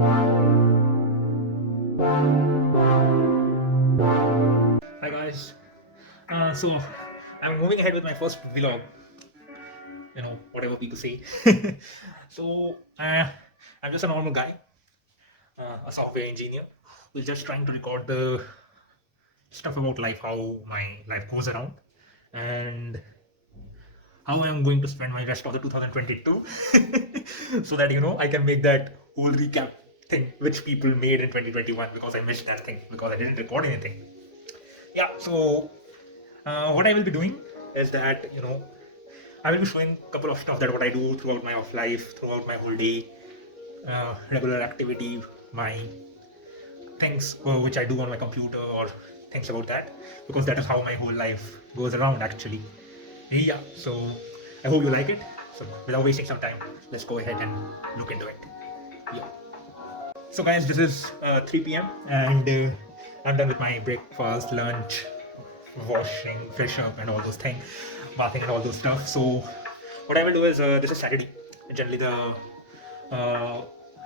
Hi guys. So I'm moving ahead with my first vlog. Whatever people say. so I'm just a normal guy, a software engineer, who's just trying to record the stuff about life, how my life goes around, and how I'm going to spend my rest of the 2022, so that I can make that whole recap thing which people made in 2021 because I missed that thing because I didn't record anything. Yeah. So what I will be doing is that I will be showing a couple of stuff that what I do throughout my off life, throughout my whole day, regular activity, my things which I do on my computer or things about that, because that is how my whole life goes around actually. Yeah, so I hope you like it. So without wasting some time, let's go ahead and look into it. Yeah. So guys, this is 3 p.m. and I'm done with my breakfast, lunch, washing, fresh up, and all those things, bathing and all those stuff. So what I will do is this is Saturday. Generally, the uh,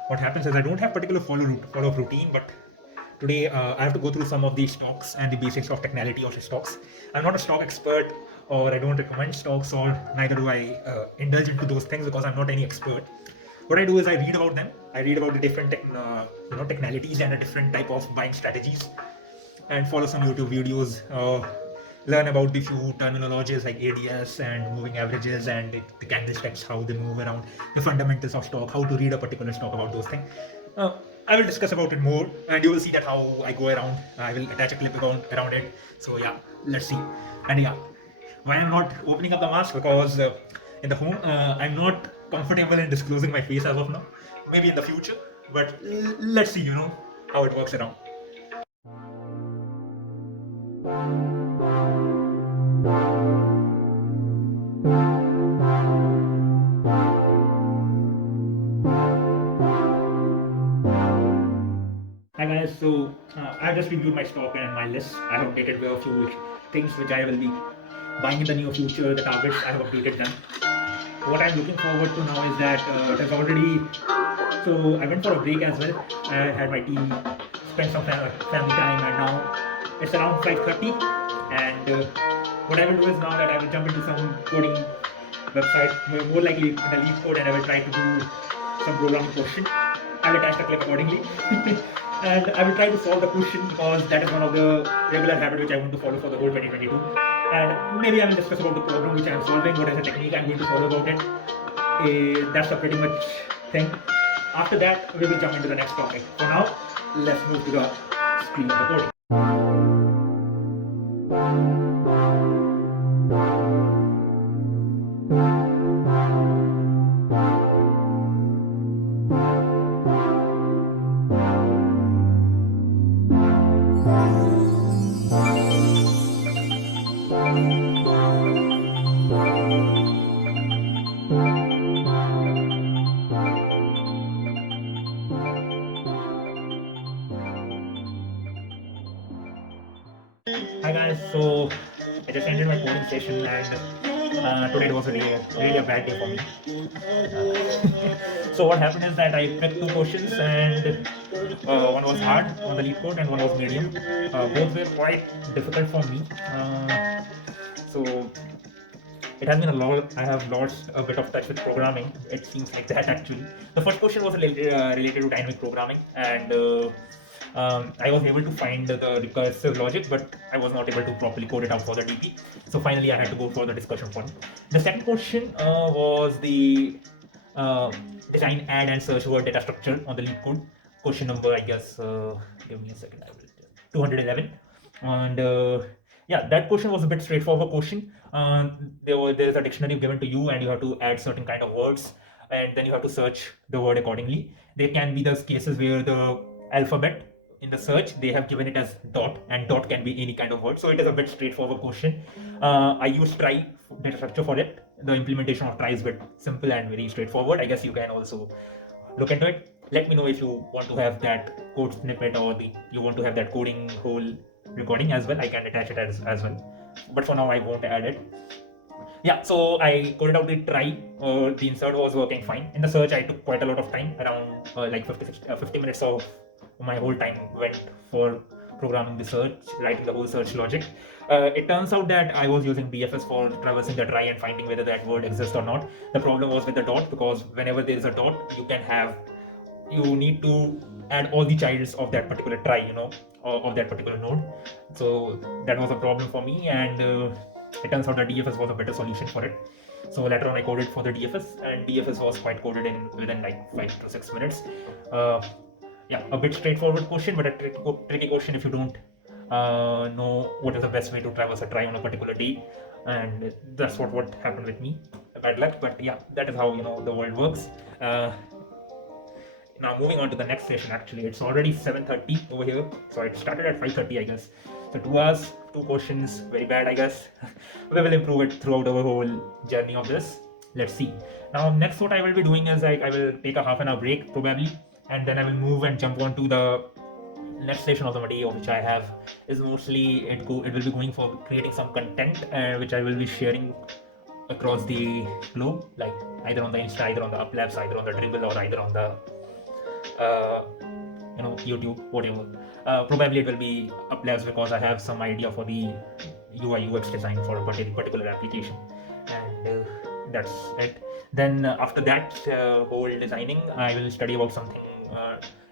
what happens is I don't have particular follow up routine, but today I have to go through some of the stocks and the basics of technicality of stocks. I'm not a stock expert, or I don't recommend stocks, or neither do I indulge into those things because I'm not any expert. What I do is I read about them. I read about the different technicalities and a different type of buying strategies, and follow some YouTube videos. Learn about the few terminologies like ADS and moving averages and the candlesticks, how they move around, the fundamentals of stock, how to read a particular stock, about those things. Uh, I will discuss about it more, and you will see that how I go around. I will attach a clip around it. So yeah, let's see. And yeah, why I'm not opening up the mask, because in the home I'm not comfortable in disclosing my face as of now. Maybe in the future, but let's see. How it works around. Hi guys, so I just reviewed my stock and my list. I have updated a few things which I will be buying in the near future. The targets I have updated them. What I'm looking forward to now is that it has already. So I went for a break as well. I had my tea, spent some family time, and now it's around 5:30. And what I will do is now that I will jump into some coding website, more likely in the leetcode, and I will try to do some programming question. I will attach the clip accordingly. And I will try to solve the question because that is one of the regular habit which I want to follow for the whole 2022. And maybe I will discuss about the problem which I am solving, what is the technique I am going to follow about it. That's a pretty much thing. After that, we will jump into the next topic. For now, let's move to the screen of the coding. Hi guys, so I just ended my coding session, and today was really a bad day for me. So what happened is that I picked two questions, and one was hard on the lead code and one was medium. Both were quite difficult for me. So it has been a lot. I have lost a bit of touch with programming. It seems like that actually. The first question was related to dynamic programming, and I was able to find the recursive logic, but I was not able to properly code it out for the DP. So finally, I had to go for the discussion point. The second question was the uh, design add and search word data structure on the lead code. Question number, I guess. Give me a second. I will. 211. And yeah, that question was a bit straightforward question. There is a dictionary given to you, and you have to add certain kind of words, and then you have to search the word accordingly. There can be those cases where the alphabet in the search they have given it as dot, and dot can be any kind of word. So it is a bit straightforward question. I use try data structure for it. The implementation of try is a bit simple and very straightforward. I guess you can also look into it. Let me know if you want to have that code snippet, or you want to have that coding whole recording as well. I can attach it as well, but for now I won't add it. Yeah, so I coded out the try. The insert was working fine. In the search, I took quite a lot of time, around like 50 minutes of my whole time went for programming the search, writing the whole search logic. It turns out that I was using DFS for traversing the try and finding whether that word exists or not. The problem was with the dot, because whenever there is a dot, you need to add all the childs of that particular try, of that particular node. So that was a problem for me, and it turns out that DFS was a better solution for it. So later on I coded for the DFS, and DFS was quite coded in within like 5 to 6 minutes. uh, yeah, a bit straightforward question, but a tricky question if you don't know what is the best way to traverse a try on a particular day. And that's what happened with me. Bad luck, but yeah, that is how the world works. Now moving on to the next session. Actually, it's already 7:30 over here, so it started at 5:30, I guess. So 2 hours, 2 questions, very bad, I guess. We will improve it throughout our whole journey of this. Let's see. Now next, what I will be doing is, like, I will take a half an hour break probably, and then I will move and jump on to the next session of the day, of which I have is mostly it will be going for creating some content, which I will be sharing across the globe, like either on the Insta, either on the Uplabs, either on the Dribble, or either on the uh, YouTube, whatever. Probably it will be Uplabs, because I have some idea for the UI UX design for a particular application, and that's it. Then after that whole designing, I will study about something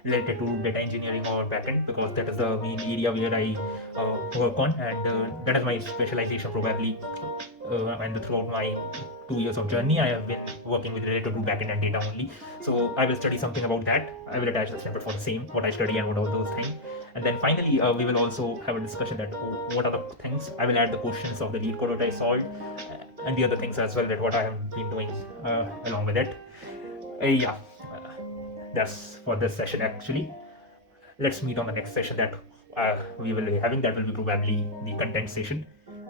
related to data engineering or backend, because that is the main area where I work on, and that is my specialization probably. And throughout my 2 years of journey, I have been working with related to backend and data only. So I will study something about that. I will attach the snippet for the same, what I study and what are those things. And then finally, we will also have a discussion that what are the things. I will add the questions of the LeetCode that I solved, and the other things as well, that what I have been doing along with it. Yeah, that's for this session actually. Let's meet on the next session that we will be having. That will be probably the content session,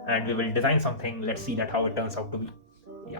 and we will design something. Let's see that how it turns out to be. Yeah.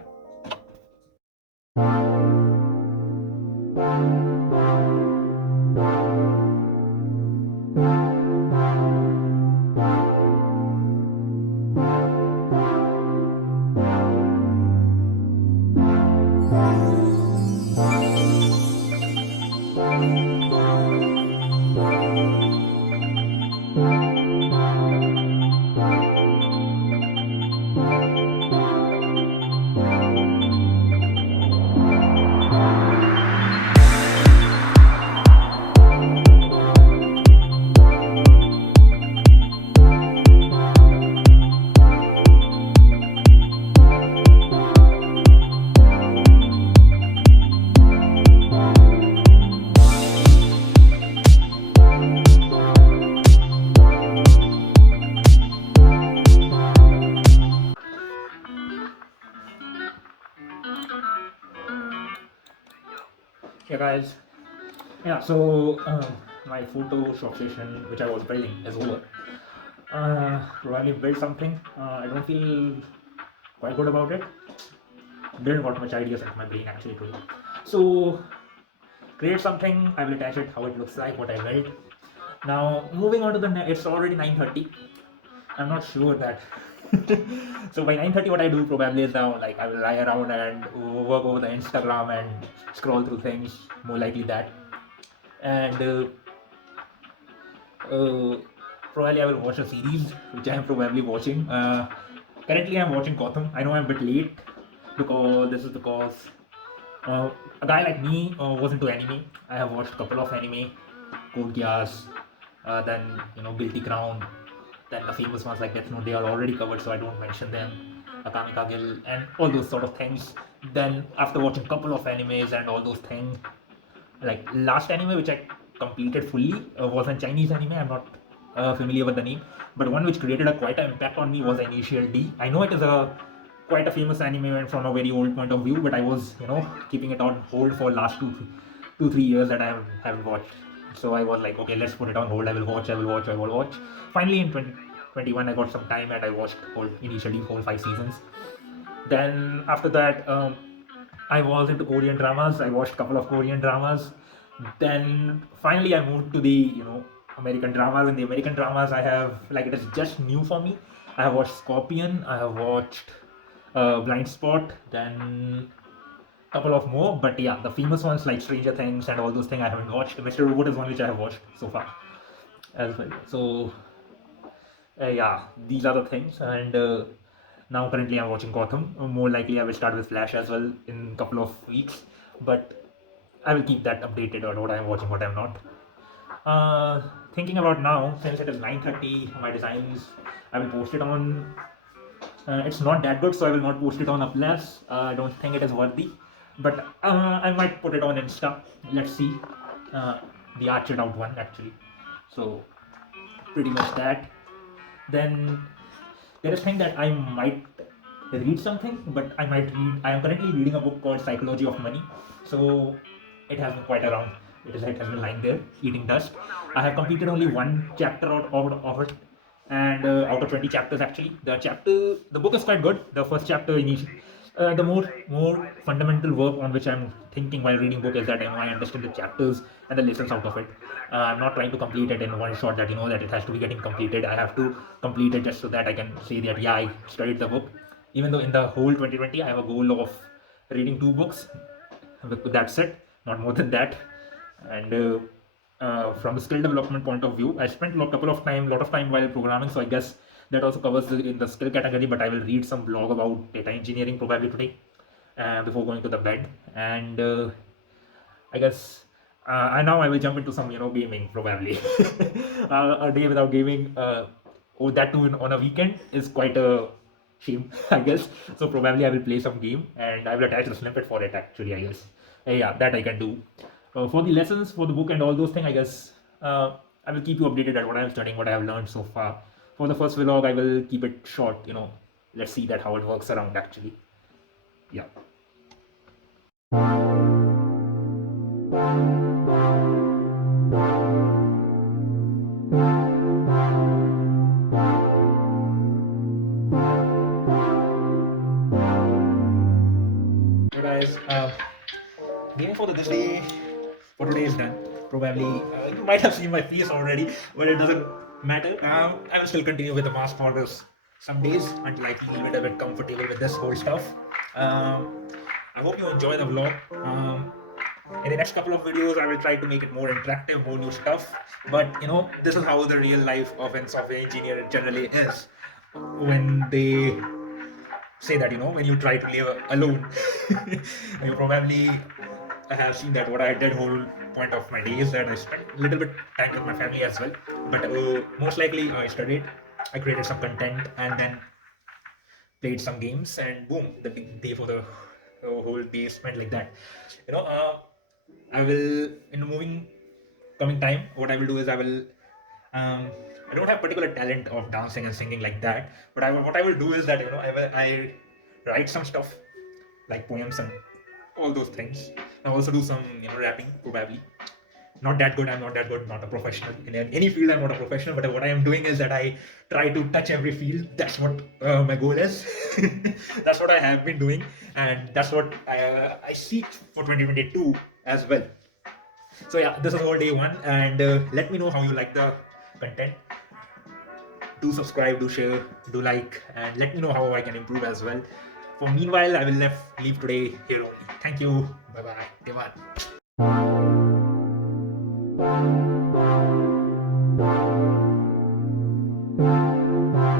Yeah, guys. Yeah, so my Photoshop session, which I was building, is over. Probably built something. I don't feel quite good about it. Didn't got much ideas into my brain actually today. So create something. I will attach it how it looks like, what I built. Now moving on to it's already 9:30. I'm not sure that. So by 9:30, what I do probably is now, like, I will lie around and work over the Instagram and scroll through things, more likely that. And probably I will watch a series which I am probably watching. Currently, I'm watching Gotham. I know I'm a bit late, because a guy like me was into anime. I have watched a couple of anime, Code Geass, then Guilty Crown, then the famous ones like Death Note. They are already covered, so I don't mention them. Akame ga Kill and all those sort of things. Then after watching a couple of animes and all those things, like last anime which I completed fully was a Chinese anime. I'm not familiar with the name, but one which created a quite an impact on me was Initial D. I know it is a quite a famous anime and from a very old point of view, but I was keeping it on hold for last 2 3 years that I haven't watched. So I was like, okay, let's put it on hold. I will watch. Finally, in 2021, I got some time and I watched initially 4 5 seasons. Then after that, I was into Korean dramas. I watched a couple of Korean dramas. Then finally, I moved to the American dramas. In the American dramas, I have, like, it is just new for me. I have watched Scorpion. I have watched Blind Spot, then couple of more. But yeah, the famous ones like Stranger Things and all those things I haven't watched. Mr. Robot is one which I have watched so far as well. So yeah, these are the things. And now currently I'm watching Gotham. More likely I will start with Flash as well in a couple of weeks. But I will keep that updated on what I'm watching, what I'm not. Uh, Thinking about now, since it is 9:30, my designs I will post it on. It's not that good, so I will not post it on Uplas. I don't think it is worthy, but I might put it on Insta. Let's see. Uh, the archeredout one actually. So pretty much that. Then there is thing that I might read something, but I might read. I am currently reading a book called Psychology of Money. So it has been quite around. It has been lying there eating dust. I have completed only one chapter out of it, and out of 20 chapters actually. The book is quite good. The first chapter initially. The more fundamental work on which I'm thinking while reading book is that I understand the chapters and the lessons out of it. I'm not trying to complete it in one shot that that it has to be getting completed. I have to complete it just so that I can say that yeah, I studied the book. Even though in the whole 2020 I have a goal of reading 2 books. That's it, not more than that. And from the skill development point of view, I spent a lot of time while programming. So I guess that also covers in the skill category. But I will read some blog about data engineering probably today before going to the bed. And I guess and now I will jump into some gaming probably. A day without gaming, that too on a weekend is quite a shame, I guess. So probably I will play some game and I will attach the snippet for it actually, I guess. Yeah, that I can do. For the lessons, for the book and all those things, I guess I will keep you updated at what I am studying, what I have learned so far. For the first vlog, I will keep it short. Let's see that how it works around actually. Yeah. So guys, gaming for this day for today is done. Probably you might have seen my face already, but it doesn't matter. I will still continue with the mask orders some days until I feel a little bit comfortable with this whole stuff. I hope you enjoy the vlog. In the next couple of videos, I will try to make it more interactive, more new stuff. But this is how the real life of a software engineer generally is. When they say that when you try to live alone, you probably have seen that what I did whole point of my day is that I spent a little bit time with my family as well. But most likely I studied, I created some content, and then played some games, and boom, the big day for the whole day spent like that. I will in the moving coming time. What I will do is um, I don't have particular talent of dancing and singing like that, but what I will do is that I write some stuff like poems and all those things. I also do some rapping probably. Not that good. I'm not that good. Not a professional in any field. I'm not a professional. But what I am doing is that I try to touch every field. That's what my goal is. That's what I have been doing, and that's what I seek for 2022 as well. So yeah, this is all day one, and let me know how you like the content. Do subscribe, do share, do like, and let me know how I can improve as well. For meanwhile, I will leave today here only. Thank you. Bye bye. Devan.